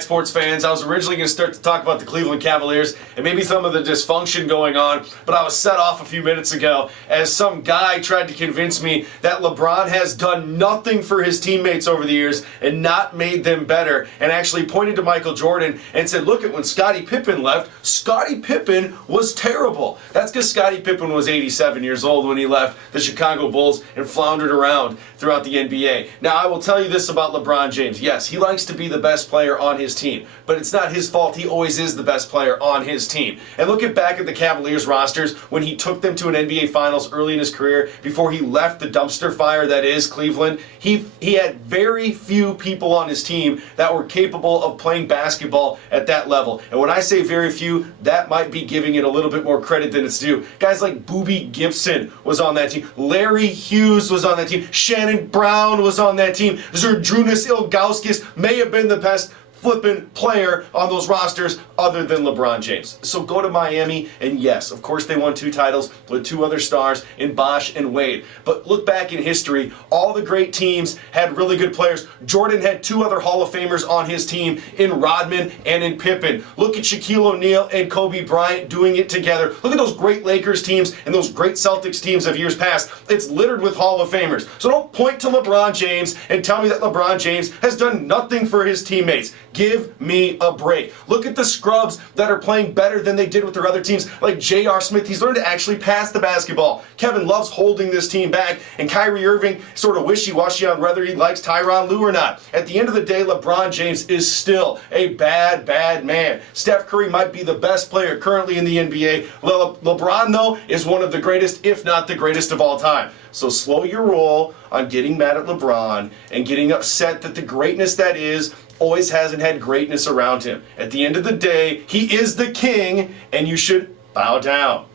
right, sports fans, I was originally going to start to talk about the Cleveland Cavaliers and maybe some of the dysfunction going on, but I was set off a few minutes ago as some guy tried to convince me that LeBron has done nothing for his teammates over the years and not made them better, and actually pointed to Michael Jordan and said, look at when Scottie Pippen left, Scottie Pippen was terrible. That's because Scottie Pippen was 87 years old when he left the Chicago Bulls and floundered around throughout the NBA. Now, I will tell you this about LeBron James. Yes, he likes to be the best player on his team, but it's not his fault. He always is the best player on his team. And look back at the Cavaliers rosters when he took them to an NBA Finals early in his career before he left the dumpster fire that is Cleveland. He had very few people on his team that were capable of playing basketball at that level. And when I say very few, that might be giving it a little bit more credit than it's due. Guys like Boobie Gibson was on that team. Larry Hughes was on that team. Shannon Brown was on that team. Zydrunas Ilgauskas may have been the best flippin' player on those rosters other than LeBron James. So go to Miami, and yes, of course they won 2 titles with 2 other stars in Bosh and Wade. But look back in history, all the great teams had really good players. Jordan had 2 other Hall of Famers on his team in Rodman and in Pippen. Look at Shaquille O'Neal and Kobe Bryant doing it together. Look at those great Lakers teams and those great Celtics teams of years past. It's littered with Hall of Famers. So don't point to LeBron James and tell me that LeBron James has done nothing for his teammates. Give me a break. Look at the scrubs that are playing better than they did with their other teams, like J.R. Smith. He's learned to actually pass the basketball. Kevin Love's holding this team back, and Kyrie Irving sort of wishy-washy on whether he likes Tyronn Lue or not. At the end of the day, LeBron James is still a bad, bad man. Steph Curry might be the best player currently in the NBA. LeBron, though, is one of the greatest, if not the greatest of all time. So slow your roll on getting mad at LeBron and getting upset that the greatness that is always hasn't had greatness around him. At the end of the day, he is the king, and you should bow down.